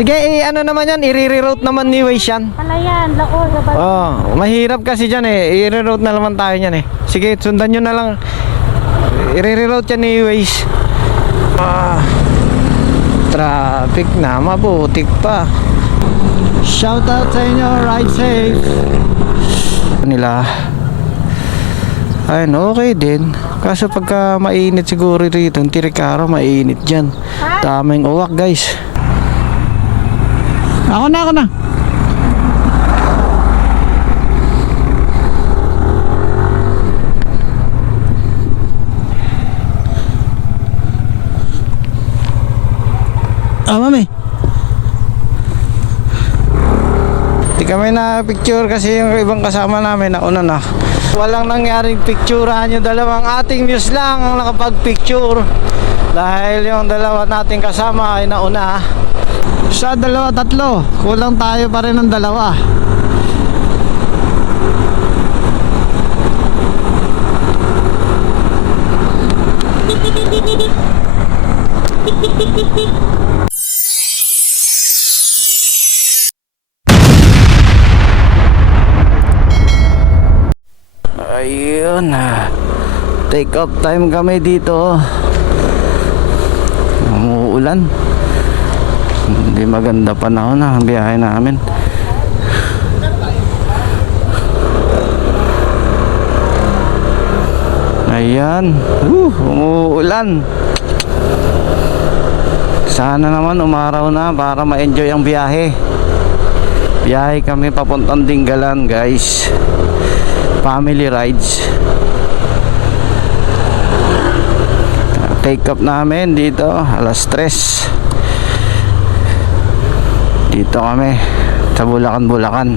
Sige, ano naman yan, i-reroute naman ni Waze yan. Palayan, Laor, Gabal. Oh, mahirap kasi dyan eh. I-reroute na naman tayo yan eh. Sige, sundan nyo na lang. I-reroute yan ni Waze. Traffic na, mabutik pa. Shout out sa inyo, ride safe. Nila. Ayun, okay din. Kaso pagka mainit siguro rito, yung Tiricaro mainit dyan. Daming uwak guys. Ako na. Mami. Di kami na picture kasi yung ibang kasama namin nauna na. Walang nangyaring picturehan, yung dalawang ating views lang ang nakapag-picture. Dahil yung dalawa nating kasama ay nauna. Sa dalawa, tatlo. Kulang tayo pa rin ng dalawa. Ayun na. Take off time kami dito. Umuulan. Hindi maganda panahon na ang biyahe namin. Ayan. Umuulan. Sana naman umaraw na para ma-enjoy ang biyahe. Biyahe kami papuntang Dingalan guys. Family rides. Take up namin dito alas 3. Dito kami sa Bulacan.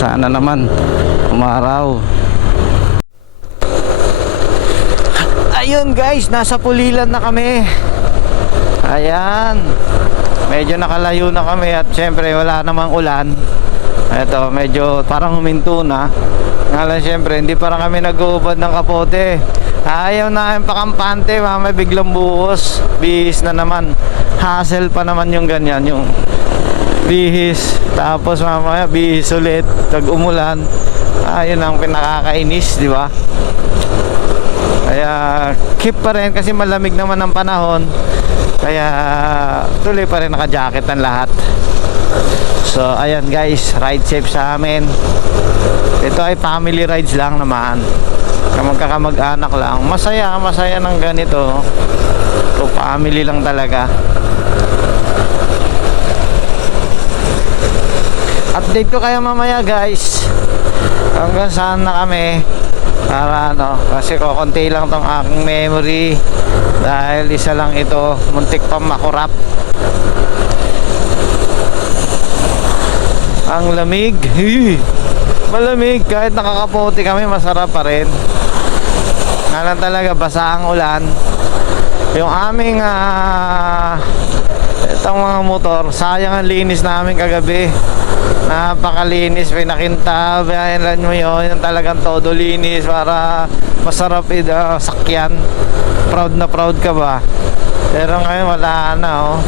Sana naman umaraw. Ayun guys, nasa Pulilan na kami. Ayan. Medyo nakalayo na kami at syempre wala namang ulan. Eto, medyo parang huminto na. Ngayon syempre, hindi parang kami nag-uubad ng kapote. Ayaw na yung pakampante, mamaya biglang buhos. Bihis na naman. Hassle pa naman yung ganyan, yung bihis. Tapos mamaya bihis ulit. Pag umulan, yun ang pinakakainis, di ba? Kaya keep pa rin kasi malamig naman ang panahon. Kaya tuloy pa rin naka-jacket ang lahat. So ayan guys, ride safe sa amin. Ito ay family rides lang naman. Magkakamag-anak lang. Masaya ng ganito. So family lang talaga. Update ko kayo mamaya guys. Hanggang saan na kami. Para kasi konti lang tong aking memory. Dahil isa lang ito. Muntik pa makurap. Ang lamig. Malamig. Kahit nakakapote kami, masarap pa rin. Ngalan talaga, basa ang ulan. Yung aming itong mga motor, sayang ang linis namin kagabi. Napakalinis, pinakintab. Ayan mo yun, yung talagang todo linis para masarap sakyan. Proud na proud ka ba? Pero ngayon wala na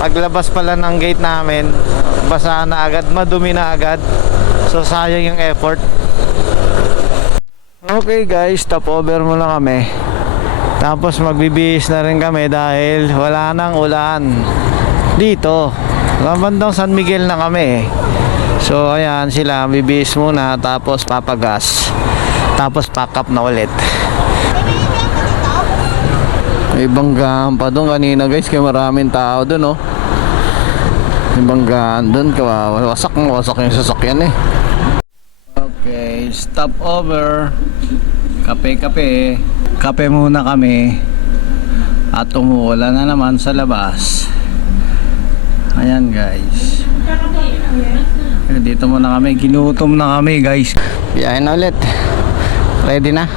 paglabas pala ng gate namin, basa na agad, madumi na agad. So sayang yung effort. Okay guys, stop over muna kami. Tapos magbibihis na rin kami dahil wala nang ulan dito. Bandang San Miguel na kami. So ayan sila, bibihis muna. Tapos papagas. Tapos pack up na ulit. May banggaan pa doon kanina guys, kaya maraming tao doon may banggaan doon, wasak yung sasakyan Okay, stop over. Kape muna kami. At umuulan na naman sa labas. Ayan guys, dito muna kami, ginutom na kami guys. Biyahin na ulit. Ready na.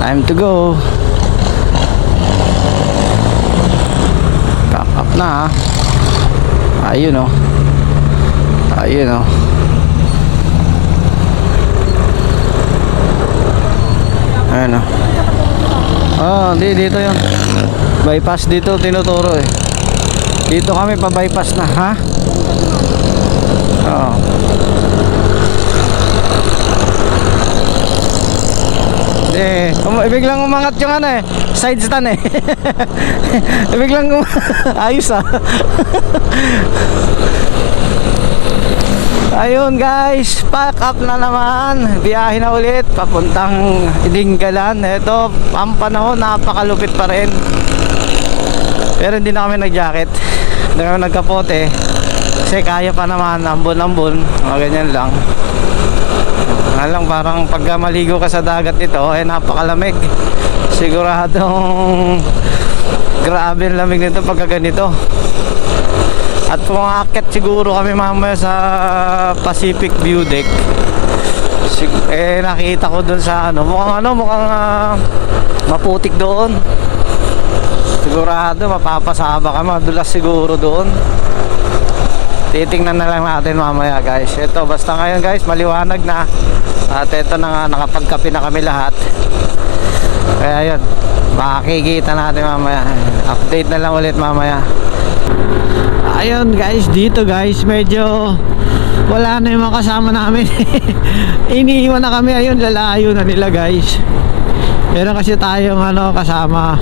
Time to go. Pack up na. Ayun Ayun Hindi dito yun. Bypass dito tinuturo eh. Dito kami pa bypass na, ha? Oo. Biglang umangat yung ano eh, side stand eh. Biglang ayos ah. Ayun guys, pack up na naman. Biyahe na ulit papuntang Dingalan. Ito, ang panahon napakalupit pa rin. Pero hindi na kami nag-jacket. Hindi kami nagkapote. Kasi kaya pa naman, ambon-ambon. Mga ganyan lang. Lang parang pagka maligo ka sa dagat nito ay napakalamig. Siguradong grabe ang lamig nito pagka ganito. At pumaakyat siguro kami mamaya sa Pacific View Deck. Nakita ko dun sa mukhang maputik doon. Sigurado mapapasaba ka, madulas siguro doon. Titingnan na lang natin mamaya guys. Ito basta ngayon guys maliwanag na. At ito na nga, nakapagkape na kami lahat. Kaya yun, makikita natin mamaya. Update na lang ulit mamaya. Ayun guys, dito guys medyo wala na yung mga kasama namin. Iniiwan na kami. Ayun, lalayo na nila guys. Meron kasi tayong kasama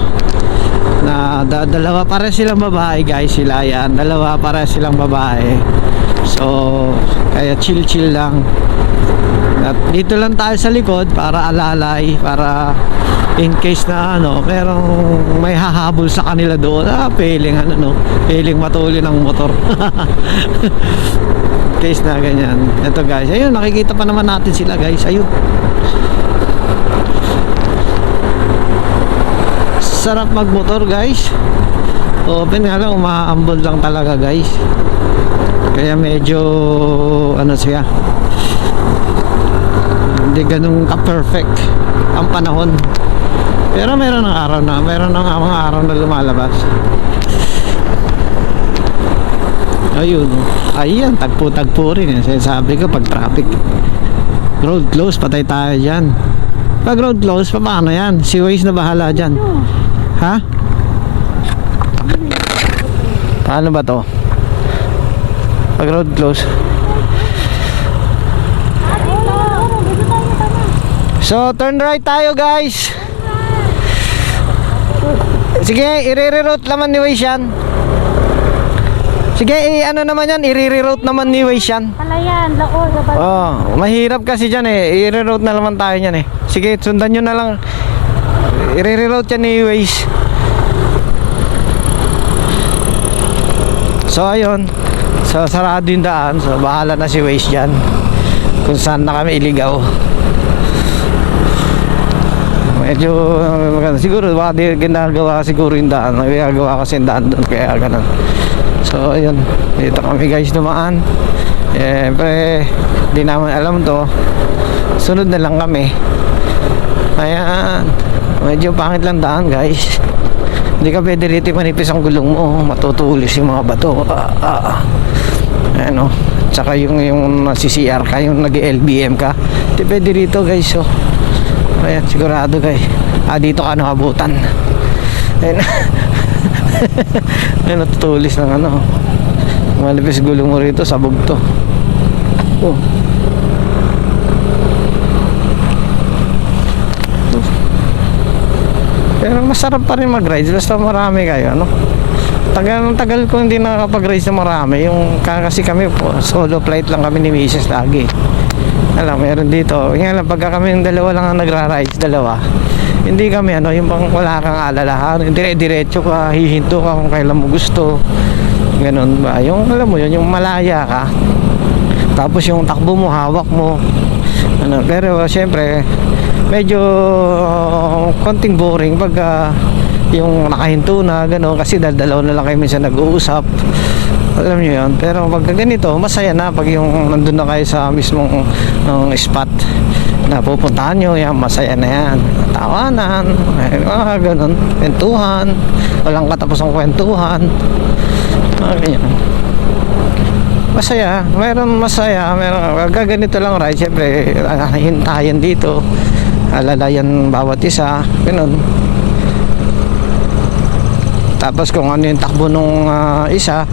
na dalawa para silang babae guys. Sila yan, dalawa para silang babae. So kaya chill lang. At dito lang tayo sa likod para alalay, para in case na merong may hahabol sa kanila doon. Piling piling matuli ng motor. In case na ganyan. Ito guys, ayun, nakikita pa naman natin sila guys. Ayun, sarap magmotor guys. Open nga lang, umaambon lang talaga guys. Kaya medyo siya, hindi ganun ka-perfect ang panahon. Pero meron ng araw na, meron ng mga araw na lumalabas. Ayun, ayan, tagpo-tagpo rin. Sabi ko pag traffic, road close, patay tayo dyan. Pag road close, paano yan? Si Waze na bahala dyan. Ha? Paano ba to? Pag road close. So turn right tayo guys. Sige, i-reroute naman ni Waze yan. Sige, naman yan, i-reroute naman ni Waze yan. Palayan, Laor, mahirap kasi dyan eh. I-reroute na naman tayo yan eh. Sige, sundan nyo na lang. I-reroute yan ni Waze. So ayun, so sarado yung daan. So bahala na si Waze dyan kung saan na kami iligaw. Medyo siguro baka di ginagawa siguro yung daan. Ginagawa kasi yung daan doon, kaya ganun. So ayun, dito kami guys dumaan. Siyempre di naman alam to, sunod na lang kami. Ayan, medyo pangit lang daan guys. Hindi ka pwede rito manipis ang gulong mo, matutulis yung mga bato. Ano, tsaka yung CCR ka, yung nag-LBM ka, hindi pwede rito guys. So ayan, sigurado guys. Dito ka nakabutan. Ayan. Ayan, natutulis ng manipis gulong mo rito, sabog to. Pero masarap pa rin mag-ride basta marami kayo, tagal ko hindi nakakapag-ride na marami. Kasi kami po, solo flight lang kami ni Mrs. lagi. Meron dito. Nga lang, pagka kami yung dalawa lang ang nagra-ride, dalawa, hindi kami yung pang wala kang alalahan, dire-diretso ka, hihinto ka kung kailan mo gusto. Ganun ba? Yung alam mo yun, yung malaya ka. Tapos yung takbo mo, hawak mo. Pero syempre, medyo konting boring pagka yung nakahinto na gano'n, kasi dalaw na lang kayo minsan nag-uusap, alam nyo yun. Pero pagka ganito, masaya na pag yung nandun na kayo sa mismong spot na pupuntahan nyo, yan, masaya na yan. Tawanan, gano'n, kwentuhan, walang katapusang kwentuhan, ganyan. Masaya, meron ganito lang ride. Siyempre hintayan dito, alalayan bawat isa, gano'n. Tapos kung ano yung takbo nung isa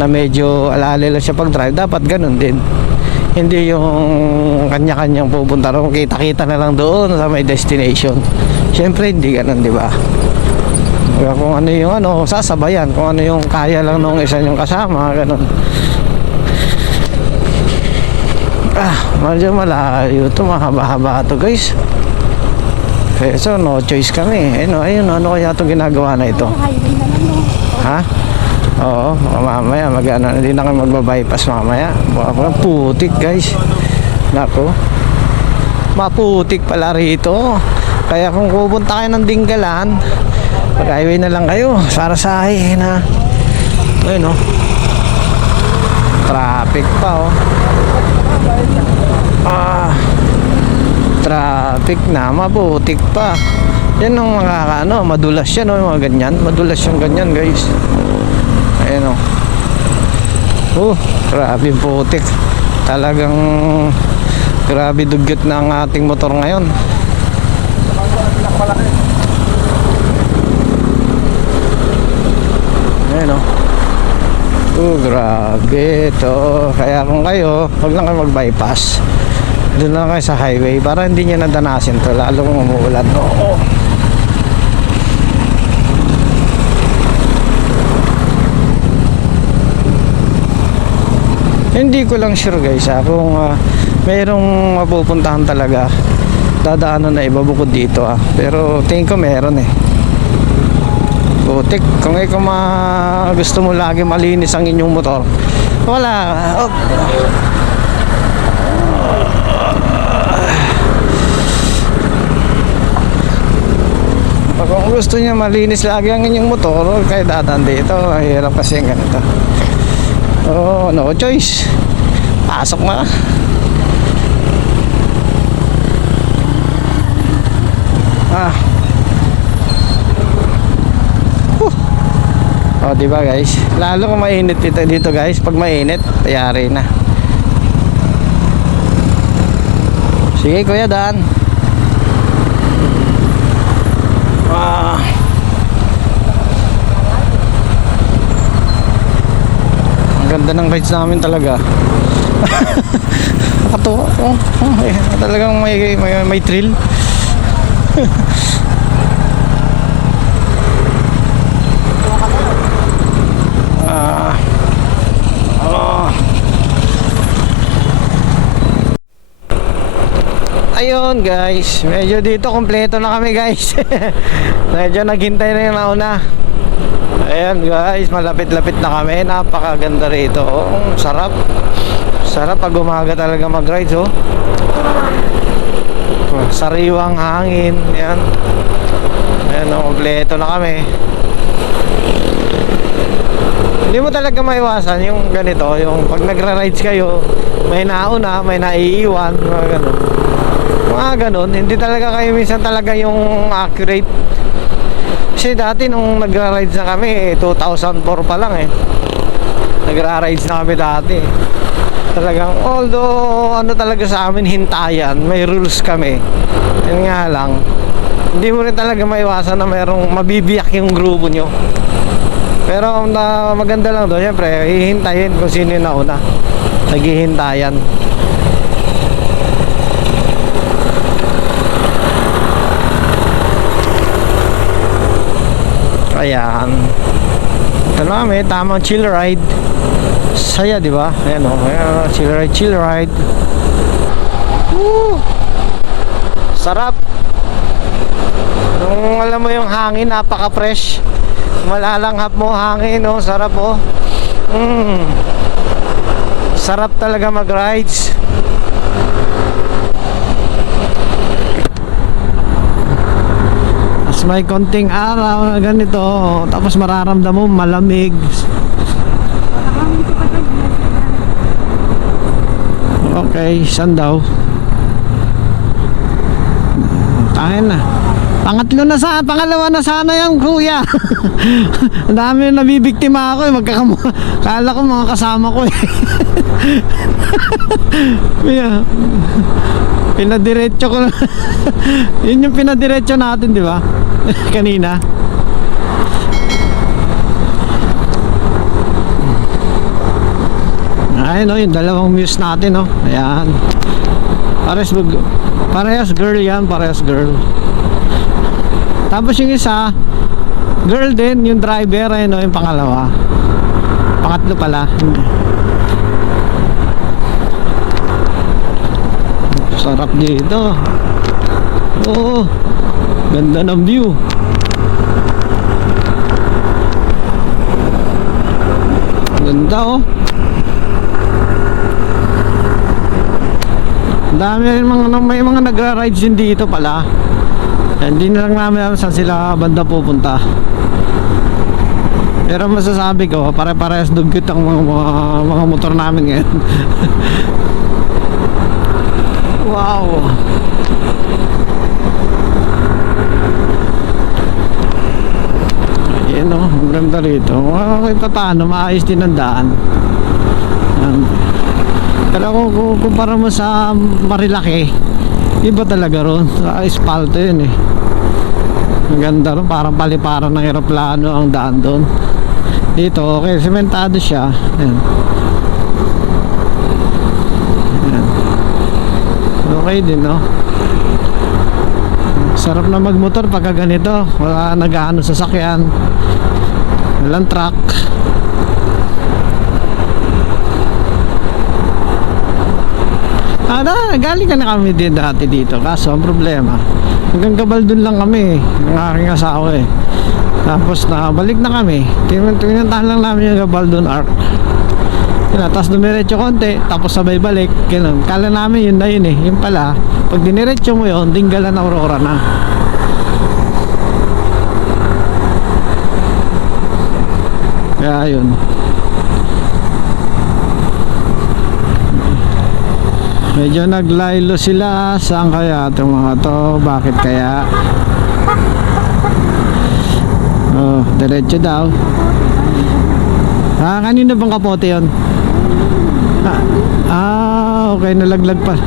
na medyo alala lang siya pag drive, dapat ganun din. Hindi yung kanya-kanyang pupunta ron, kita-kita na lang doon sa may destination. Siyempre hindi ganun, di ba? Kung ano yung ano, sasabayan. Kung ano yung kaya lang nung isa yung kasama, ganun. Medyo malayo ito, mahaba-haba ito guys. So no choice kami. Ayun, ano kaya itong ginagawa na ito? Ha? Oo, mamaya hindi na kami magbabypass mamaya. Putik guys. Nako, maputik pala rito. Kaya kung pupunta kayo ng Dinggalan, mag-highway na lang kayo. Sarasahe na. Ayun, traffic pa traffic na, maputik pa. Yan ang mga madulas yan, mga ganyan. Madulas yung ganyan guys. Ayan grabe putik. Talagang grabe dugyot na ang ating motor ngayon. Ayan grabe ito. Kaya kung kayo, wag lang kayo mag-bypass, doon lang kayo sa highway para hindi nyo nadanasin to, lalo kung umuulan. Hindi ko lang sure guys kung mayroong mapupuntahan talaga dadaanan na iba bukod dito pero tingin ko meron putik. Kung gusto mo lagi malinis ang inyong motor, wala. Kung gusto niya malinis lagi ang inyong motor, kaya dadaan dito. Mahirap kasi yung ganito. No choice, pasok na. Diba guys, lalo kung mainit dito guys. Pag mainit, tayari na. Sige kuya, daan. Ang ganda ng rides namin talaga. Nakatuwa. Talagang may thrill. Ayun guys, medyo dito kompleto na kami guys. Medyo naghintay na yung nauna. Ayan guys, malapit-lapit na kami. Napakaganda rito. Sarap. Sarap pag umaga talaga mag-rides sariwang hangin. Ayan. Ayan, kompleto na kami. Hindi mo talaga maiwasan yung ganito, yung pag nagra-rides kayo, may nauna, may naiiwan, mga ganun. Hindi talaga kayo minsan talaga yung accurate. Kasi dati nung nagra-rides na kami, 2004 pa lang nagra-rides na kami dati. Talagang although talaga sa amin hintayan, may rules kami. Yan nga lang, hindi mo rin talaga maiwasan na mayroong mabibiyak yung grupo nyo. Pero maganda lang doon, syempre hihintayin kung sino yung nauna. Naghihintayan. Ayan. Ito na kami, tamang chill ride. Saya, di ba? Ayan chill ride. Woo! Sarap. Nung alam mo yung hangin, napaka-fresh. Malalanghap mo hangin, sarap sarap talaga mag-rides. As may konting araw na ganito, tapos mararamdam mo malamig. Okay, saan daw? Tahan na. Pangalawa na sana yan kuya. Ang dami na nabibiktima ako kala ko mga kasama ko Pinadiretso ko na. Yun yung pinadiretso natin, di ba? Kanina. Ayun, yung dalawang muse natin, ayan. Parehas girl yan, parehas girl. Tapos yung isa girl din, yung driver, ayun, yung pangalawa. Pangatlo pala. Sarap dito. Oo, ganda ng view. Ganda, dami rin may mga nagra-rides din dito pala. Hindi na lang namin alam saan sila banda pupunta. Pero masasabi ko, pare-parehas dugit ang mga motor namin ngayon. Wow. Ayan, ang ganda rito. Okay, paano, maayos din ang daan. Pero kung kumpara mo sa Marilaki, iba talaga ron. Sa espalto yun eh. Maganda ron, parang paliparan ng eroplano ang daan doon. Dito okay, sementado siya. Ayan. Ayan. Okay din, no? Sarap na magmotor pagka ganito. Wala nag-aano sasakyan, walang truck. Galing ka na kami din dati dito. Kaso ang problema, hanggang Gabaldon lang kami, ng aking asawa eh. Tapos balik na kami. Tinuntahan lang namin yung Gabaldon Arc. Tapos dumiretso konti, tapos sabay balik. Ganun. Kala namin yun na yun eh. Yun pala, pag diniretso mo yun, Dinggalan Aurora na. Kaya yun. Medyo naglaylo sila. Saan kaya itong mga to? Bakit kaya? Oh, diretso daw. Kanino bang kapote yun? Okay, nalaglag pa.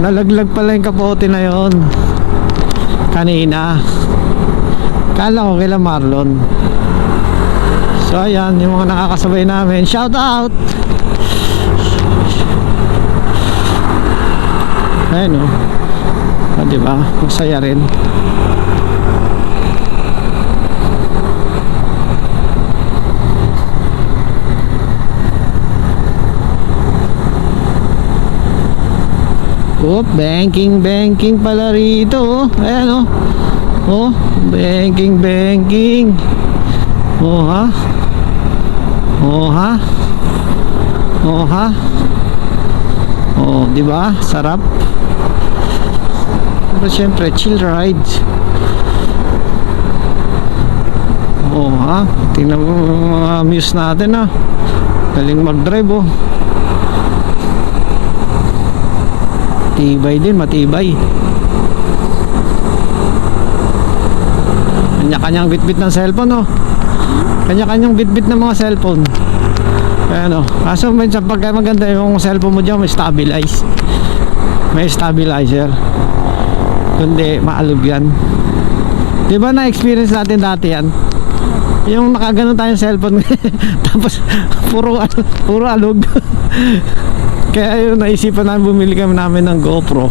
Nalaglag pala yung kapote na yun kanina. Kala ko kila Marlon. So ayan, yung mga nakakasabay namin, shout out. Ayun diba? Masaya rin. Banking pala rito. Ayan banking. Ha? Diba? Sarap. Pero syempre, chill rides. Tingnan mo mga muse natin galing mag-drive matibay din, matibay. Kanya-kanyang bitbit ng cellphone kanya-kanyang bitbit ng mga cellphone. Ayan kaso minsan pag maganda yung cellphone mo dyan, may stabilizer, kundi maalog yan. Diba na-experience natin dati yan, yung nakaganon tayong cellphone tapos puro alog. Kaya yun, naisipan namin bumili namin ng GoPro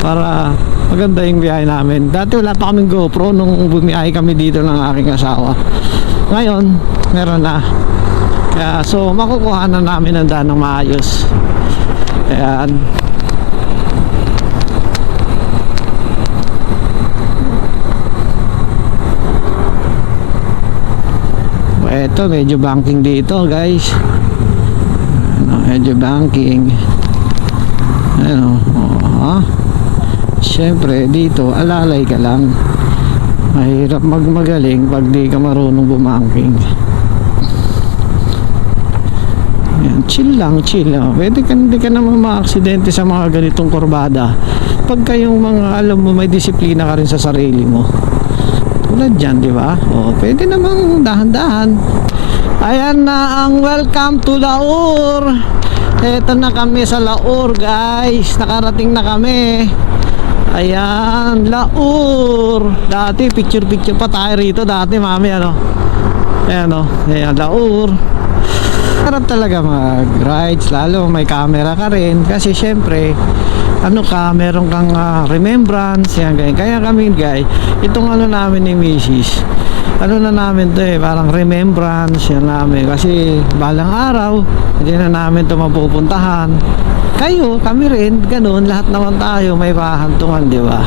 para maganda yung biyahe namin. Dati wala pa kaming GoPro nung bumiyahe kami dito ng aking asawa. Ngayon meron na. Kaya so makukuha na namin ang daan ng maayos. Ayan. Eto, medyo banking dito guys. Medyo banking. Siyempre dito alalay ka lang. Mahirap magmagaling pag di ka marunong bumangking. Yan, chill lang. Pwede ka, hindi ka naman ma-aksidente sa mga ganitong kurbada pagka yung mga alam mo may disiplina ka rin sa sarili mo. Tulad dyan, di ba? Pwede namang dahan-dahan. Ayan na ang welcome to Laur. Eto na kami sa Laur guys. Nakarating na kami. Ayan, Laur. Dati picture pa tayo rito. Dati mami Ayan Laur. Sarap talaga mag-rides, lalo may camera ka rin kasi syempre ano ka, meron kang remembrance yan, ganyan. Kaya kami guys, itong ano namin ni Mrs. ano na namin to parang remembrance yan namin kasi balang araw hindi na namin to mapupuntahan. Kayo, kami rin, ganun, lahat naman tayo may pahantungan, di ba?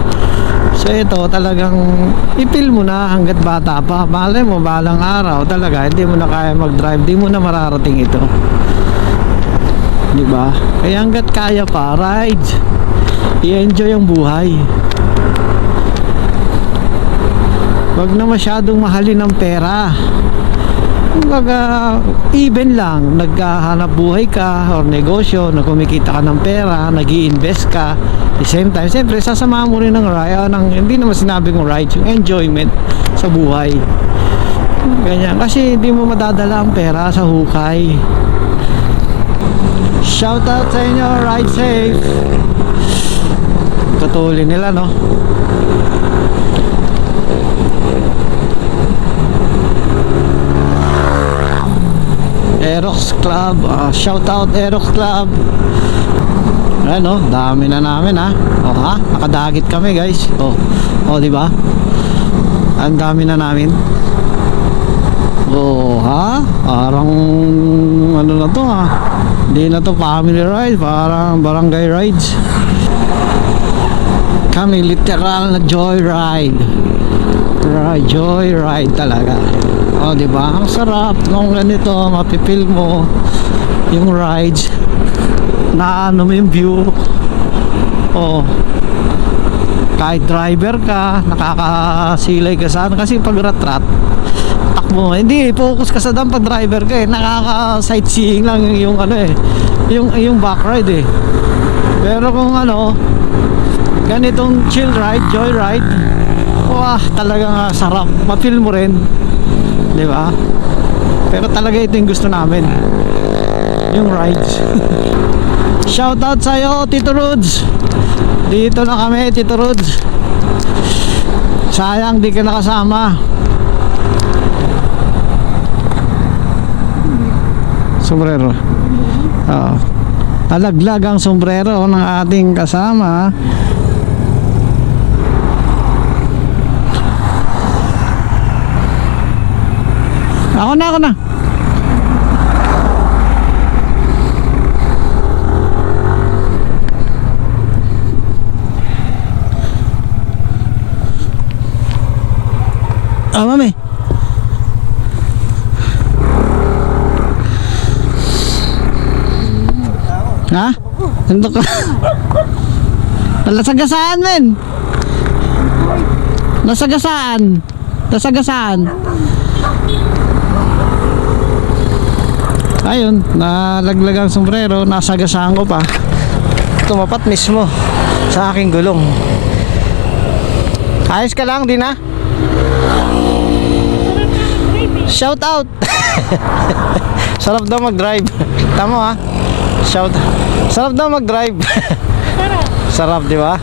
So ito talagang ipil mo na hanggat bata pa. Malay mo balang araw talaga hindi mo na kaya mag-drive, hindi mo na mararating ito. Di ba? Kaya hanggat kaya pa, ride. I-enjoy ang buhay. Wag na masyadong mahalin ng pera. Kumbaga, even lang, naghahanap buhay ka or negosyo, na kumikita ka ng pera, nag-i-invest ka, the same time, siyempre, sasama mo rin ng ride, hindi naman sinabi kong ride, yung enjoyment sa buhay. Ganyan, kasi hindi mo madadala ang pera sa hukay. Shout out sa inyo, ride safe. Katulin nila, no? Aerox Club, shout out Aerox Club. Ano, dami na namin ha. Oh ha, nakadagit kami guys. Oh di ba? Ang dami na namin. Oh ha, parang ano na to ha. Hindi na to family ride, parang barangay rides. Kami literal na joyride. Joyride talaga. Oh, di ba? Ang sarap nung ganito, mapipil mo yung rides. Naano mo yung view. Oh. Kahit driver ka, nakakasilay ka saan kasi pag rat-rat takbo, hindi focus ka sa dam pag driver ka nakaka-sightseeing lang yung ano yung back ride Pero kung ano, ganitong chill ride, joy ride, wah, talagang sarap. Mapil mo rin. Di ba? Pero talaga ito yung gusto namin. Yung rides. Shout out sa'yo, Tito Rods. Dito na kami, Tito Rods. Sayang di ka nakasama. Sombrero. Alaglag ang sombrero ng ating kasama. Ako na. Mami. Ha? Nandun ka. Nasagasaan, men. Nasagasaan. Ayun, nalaglag ang sombrero, nasagasaan ko pa. Tumapat mismo sa aking gulong. Ayos ka lang, di na? Shout out. Sarap daw mag-drive. Tama ha? Sarap daw mag-drive. Sarap, di ba?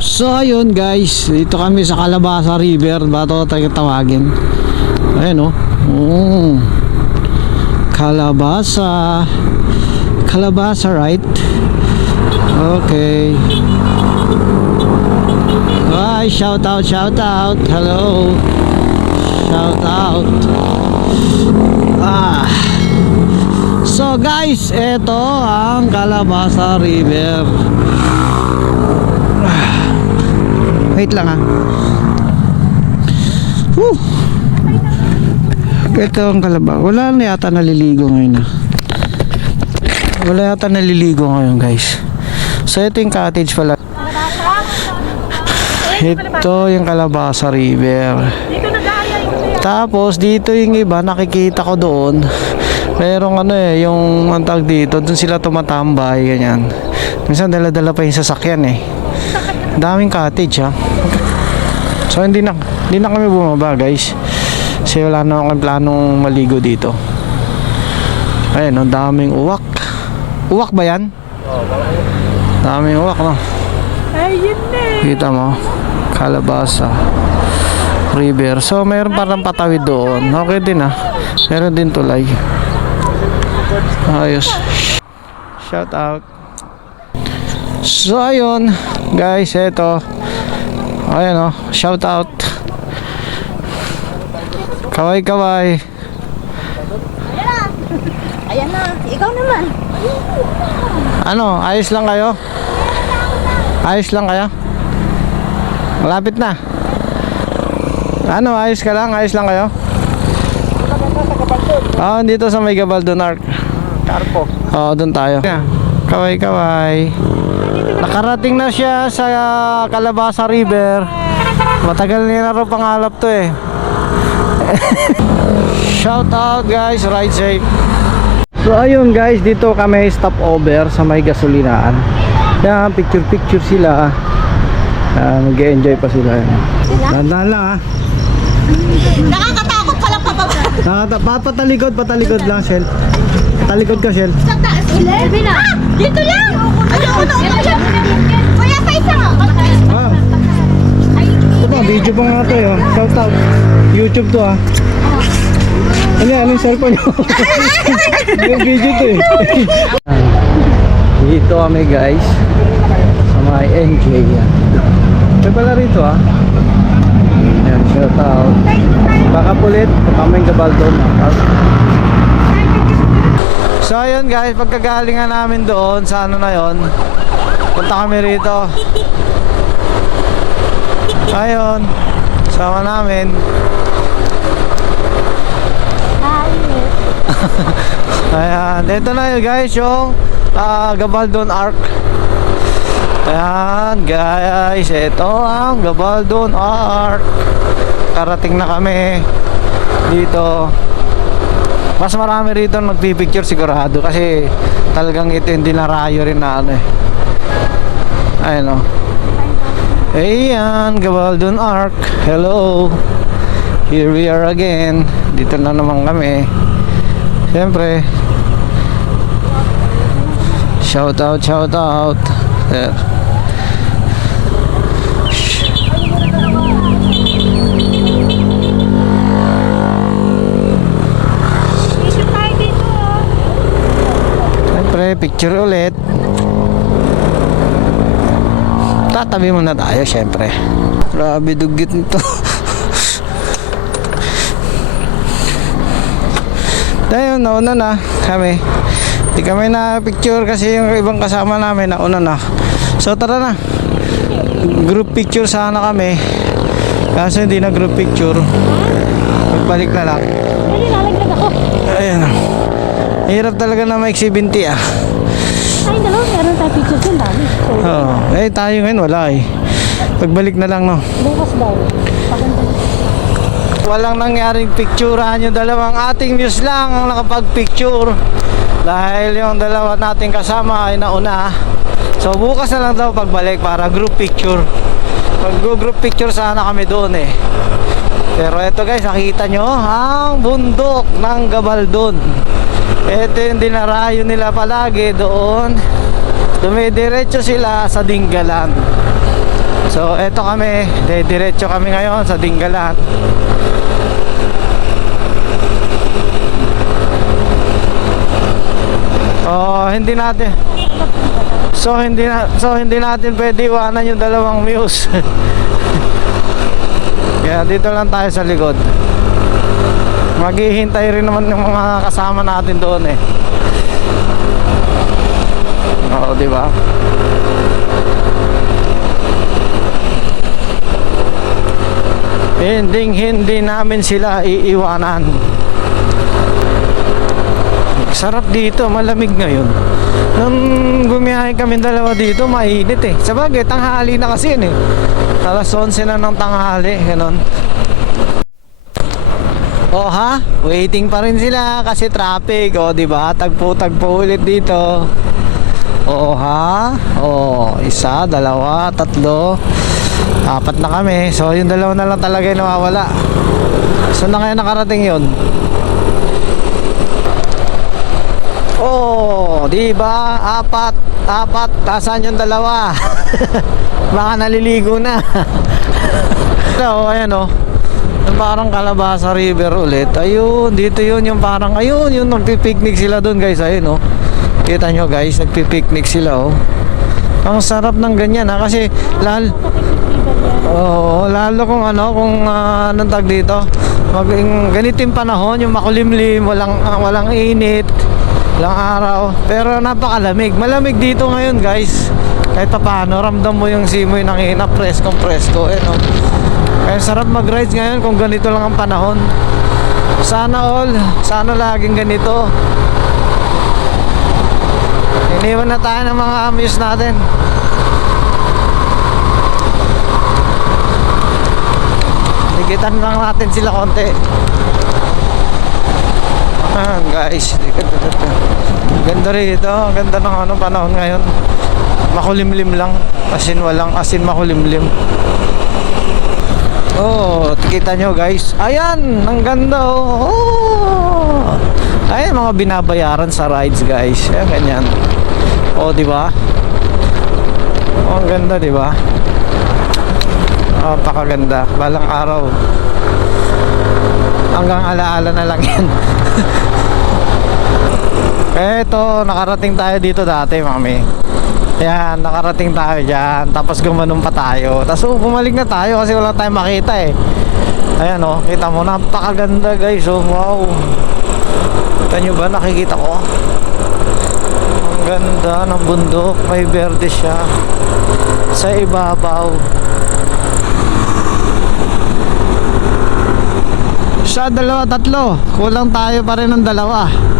So ayun guys, dito kami sa Calabasa River, bato tayo tawagin. Ayun Calabasa, right? Okay. Bye, shout out. Hello. Shout out. So guys, ito ang Calabasa River. Wait lang ha. Ito ang Calabasa. Wala na yata naliligo ngayon guys. So ito yung cottage pala. Ito yung Calabasa River. Tapos dito yung iba nakikita ko doon. Merong yung antag dito, doon sila tumatambay ganyan. Minsan dala-dala pa yung sasakyan Daming cottage ha. So hindi na kami bumaba guys. Kasi wala na akong planong maligo dito. Ayun, ang daming uwak. Uwak ba yan? Daming uwak no. Ayun na. Kita mo, Calabasa River. So mayroon parang patawid doon. Okay din ah. Meron din tulay. Ayos. Shout out. So ayun guys, eto. Ayan oh, shout out. Kaway kaway. Ayan na, ikaw naman. Ano, ayos lang kayo? Ayos lang kayo? Malapit na. Ano, ayos ka lang? Ayos lang kayo? Dito sa may Gabaldon Arc. Carpo. Doon tayo. Kaway kaway. Nakarating na siya sa Calabasa River. Matagal niya na rin pangalap to eh. Shout out guys, ride safe. So ayun guys, dito kami stop over sa may gasolinaan. Kaya picture sila. Nag-enjoy pa sila. Dandan lang ha. Nakakatakot pala pababa. Patalikod lang, Shell. Patalikod ka, Shell. Sa taas. 11 na. Dito lang. Ayoko na. Kuya, pa isa nga. Ito pa, video pa nga to eh. Shout out. YouTube to ah. Anong cellphone nyo? Yung video to eh. Dito kami guys sa mga NJ yan. May pala rito ah. Ayan, shout out. Baka pulit, kaming Gabaldon. So ayun guys, pagkagalingan namin doon sa ano na yon, punta kami rito. Ayun, sama namin. Ayan, ito na yun guys, yung Gabaldon Arc. Ayan guys, ito ang Gabaldon Arc. Karating na kami dito. Mas marami rito magpipicture sigurado kasi talagang ito yung dinarayo rin na ano eh. Ayan o. Ayan, Gabaldon Arc. Hello. Here we are again. Dito na naman kami. Siyempre, shout out there. Siyempre, picture ulit. Tatabi muna tayo siyempre. Grabe dugit nito. Dahil nauna na kami. Hindi kami na picture kasi yung ibang kasama namin nauna na. So tara na. Group picture sana kami. Kaso hindi na group picture. Magbalik na lang. Dali, nalaglag ako. Ayan. Hirap talaga na maiksi binti ah. Ay, dalawa, meron tayo pictures yun, dami. Tayo ngayon wala eh. Pagbalik na lang no. Bukas daw. Paganda. Walang nangyaring picturehan, yung dalawang ating muse lang ang nakapag-picture dahil yung dalawa nating kasama ay nauna. So bukas na lang daw pagbalik para group picture. Mag-group picture sana kami doon eh. Pero eto guys, nakita nyo ang bundok ng Gabaldon. Ito yung dinarayo nila palagi doon. Dumidiretso sila sa Dingalan. So eto kami, diretso kami ngayon sa Dingalan. Hindi natin pwede iwanan yung dalawang muse. Kaya dito lang tayo sa likod. Maghihintay rin naman yung mga kasama natin doon eh. Oo, di ba? Hindi namin sila iiwanan. Sarap dito, malamig ngayon. Nung gumiyahe kami dalawa dito, mainit eh. Sabagay, tanghali na kasi yun eh. Alas 11 na ng tanghali, gano'n. Oh ha, waiting pa rin sila kasi traffic. Oh, di ba? Tagpo-tagpo ulit dito. Oh ha. Oh, isa, dalawa, tatlo, apat na kami. So yung dalawa na lang talaga yung nawawala. Saan na kaya nakarating yun? Oh, di ba? Apat. Asan yung dalawa? Baka naliligo na. So, ayan oh. Yung parang Calabasa River ulit. Ayun, dito yun yung parang, ayun, yung nagpipiknik sila doon guys. Ayun oh. Kita nyo guys, nagpipiknik sila oh. Ang sarap ng ganyan ha, kasi lalo kung anong tag dito. Ganitong panahon, yung makulimlim, walang init, walang araw, pero napakalamig. Malamig dito ngayon guys. Kahit pa paano, ramdam mo yung simoy ng hina, presko no. Kaya sarap mag-rides ngayon kung ganito lang ang panahon. Sana laging ganito. Iniwan na tayo ng mga amuse natin. Ligitan lang natin sila konti. Guys, ganda rito. Ganda ng panahon ngayon. Makulimlim lang. Asin makulimlim. Oh, kita nyo guys. Ayan, ang ganda oh. Ayan, mga binabayaran sa rides guys. Ayan, ganyan. Oh, di ba? Oh, ang ganda, di ba? Oh, pakaganda. Balang araw. Hanggang alaala na lang yan. Eto, nakarating tayo dito dati, mami. Yan, nakarating tayo dyan. Tapos gumanon pa tayo. Tapos bumalik na tayo kasi wala tayong makita eh. Ayan oh, kita mo, napakaganda guys. Oh, wow. Kita nyo ba, nakikita ko? Ang ganda ng bundok. May berde siya sa ibabaw. Sa 2, 3. Kulang tayo pa rin ng 2.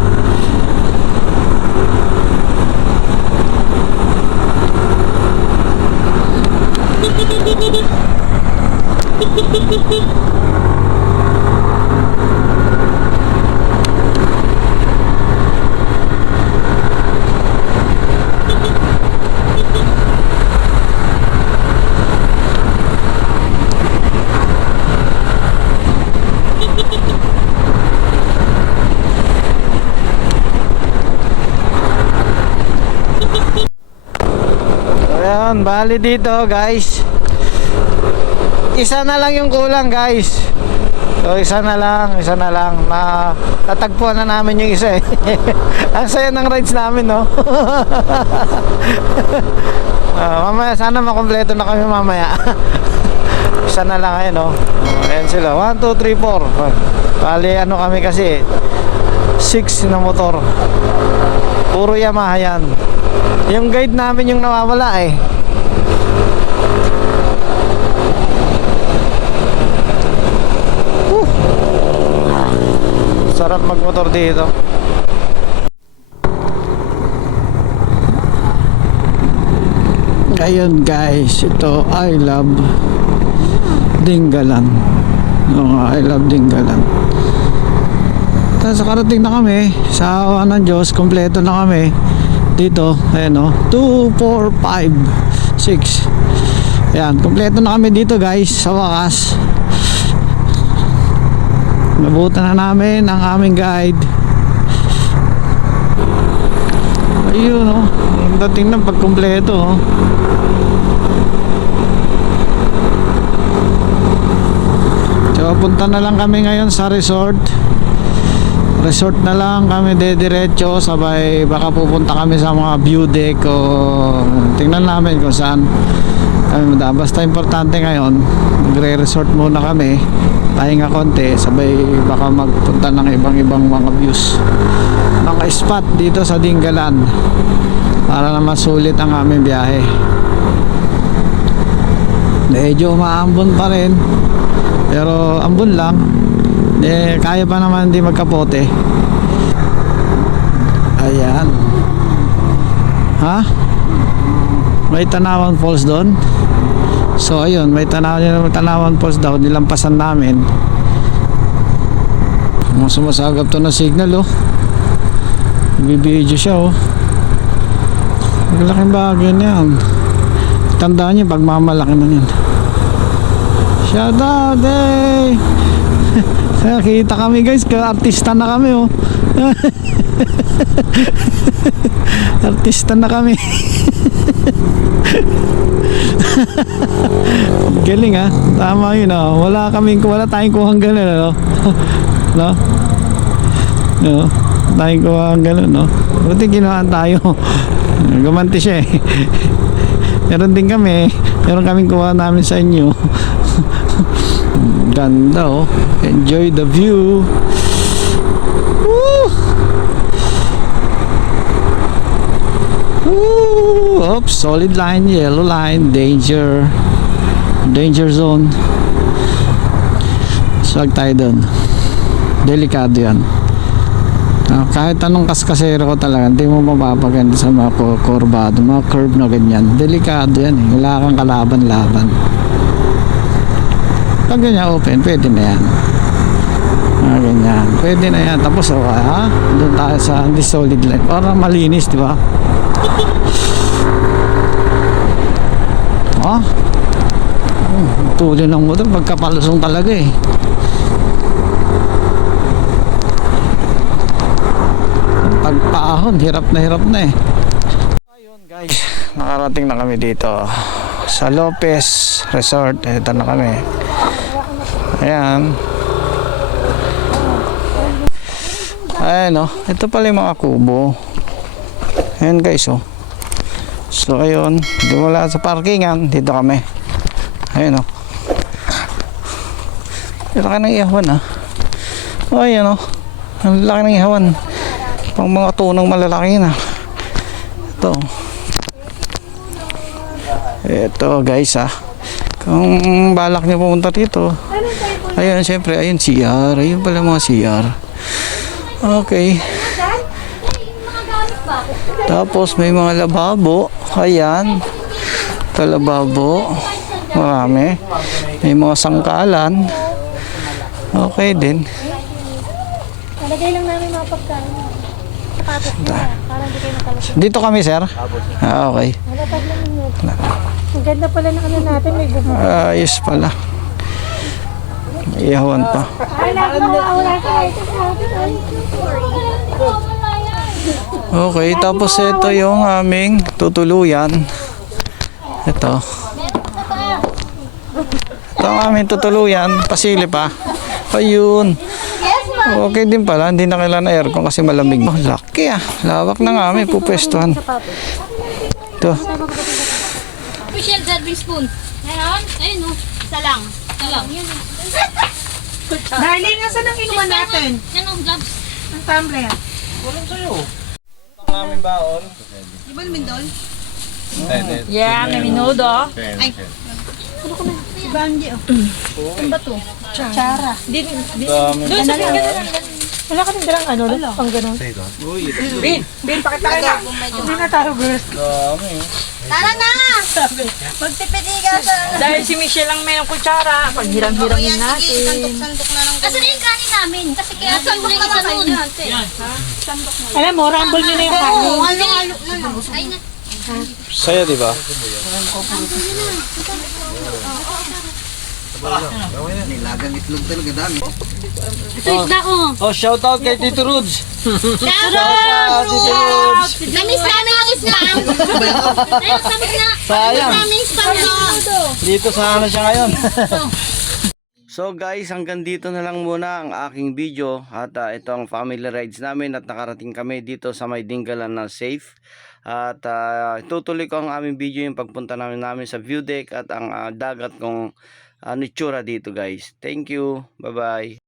Ayan, bali dito guys, isa na lang yung kulang guys. So isa na lang na tatagpuan na namin yung isa eh. Ang saya ng rides namin no. Mamaya sana makumpleto na kami mamaya. Isa na lang ayun no. Ayan sila, 1, 2, 3, 4. Bali kami kasi 6 na motor. Puro Yamaha yan. Yung guide namin yung nawawala eh. Sarap magmotor dito. Ayun guys, ito I love Dingalan. I love Dingalan. Tapos nakarating na kami sa awa ng Diyos, kompleto na kami dito. Ayan o, 2, 4, 5, 6. Ayan, kompleto na kami dito guys, sa wakas. Nabutan na namin ang aming guide. Ayun o, ang dating ng pagkumpleto o. So punta na lang kami ngayon sa resort na lang kami dediretso, sabay baka pupunta kami sa mga view deck o tingnan namin kung saan kami madaan. Basta importante ngayon magre-resort muna kami, pahinga konti, sabay baka magpunta ng ibang mga views, mga spot dito sa Dingalan para na masulit ang aming biyahe. Medyo maambon pa rin pero ambon lang kaya pa naman hindi magkapote. Ayan. Ha? May Tanawan Falls doon. So ayun, may Tanawan Falls daw, nilampasan namin. Sumasagap to na signal oh. Bibidyo siya oh. Malaking bagay na yan. Tandaan niyo, pagmamalaki na yan. Shout out eh. Kita kami guys, artista na kami oh. Artista na kami. Galing ha. Tama yun wala tayong kuhang ganun no? No? Tayong kuhang ganun no? Buti ginawa tayo. Gumanti siya eh. Meron din kami. Meron kaming kuha namin sa inyo. Ganda Enjoy the view. Woo! Woo! Oops, solid line, yellow line, danger zone. Swag tayo doon. Delikado yan. Kahit anong kaskasero ko talaga, hindi mo mapapaganda sa mga kurbado, mga curve na ganyan. Delikado yan Wala kang kalaban-laban. Pag ganyan open, pwede na yan. Ganyan. Pwede na yan. Tapos doon tayo sa hindi solid line. Para malinis, di ba? Tuloy ng motor pagkapalusong talaga pagpaahon hirap na ayun guys, nakarating na kami dito sa Lopez Resort. Ito na kami. Ayan ito pala yung mga kubo. Ayan guys so ayun, mula sa parkingan dito kami. Ayun laki ng ihawan ayan ang laki ng ihawan, pang mga tunang malalaki na ito guys kung balak nyo pumunta dito, ayun syempre, ayun CR, ayun pala mga CR. Okay, tapos may mga lababo. Ayan, ito lababo, marami, may mga sangkalan. Okay din. Nalagay lang namin mga pagkain. Sapatos na. Parang di kayo nakalasing. Dito kami sir. Okay. Malatag lang yun. Ang ganda pala na natin. May bubuk. Ayos pala. Ihawan pa. Ay, nakawala ka. Okay, tapos ito yung aming tutuluyan. Ito ang aming tutuluyan. Pasilip ayun. Okay din pala, hindi na kailangan aircon kasi malamig. Laki lawak na nga aming pupwestuhan. Ito. Official serving spoon. Ngayon, ayun isa lang. Isa lang. Darling, nasa nang inuman natin? Yan gloves. Ang tumbler. Ang aming baon. Di ba namin doon? Yeah, may minudo. Si Banji, Ano ba to? Chara. Doon sa Wala ka din dalang pang ganun. Bin, pakita ka na. Hindi na tayo, girls. Tara na! Magtipitigaw sa... Dahil si Michelle lang may kutsara, pag hiram-hiramin natin. Sandok na lang. Kasi na yung kanin namin. Kasi kaya sandok na lang nun. Alam mo, rumble nyo na yung kanin. Halo-halo na lang. Ay na. Saya, di ba? Ito na Oh, shout out kay Tito Ruds. Shoutout! Namiss namin ang spam. Namiss na. Sayang. Namin spam doon. Dito sa siya ngayon. So guys, hanggang dito na lang muna ang aking video at ito ang family rides namin at nakarating kami dito sa may Dingalan na safe. At itutuloy ko ang aming video yung pagpunta namin sa view deck at ang dagat kung itsura dito guys. Thank you. Bye bye.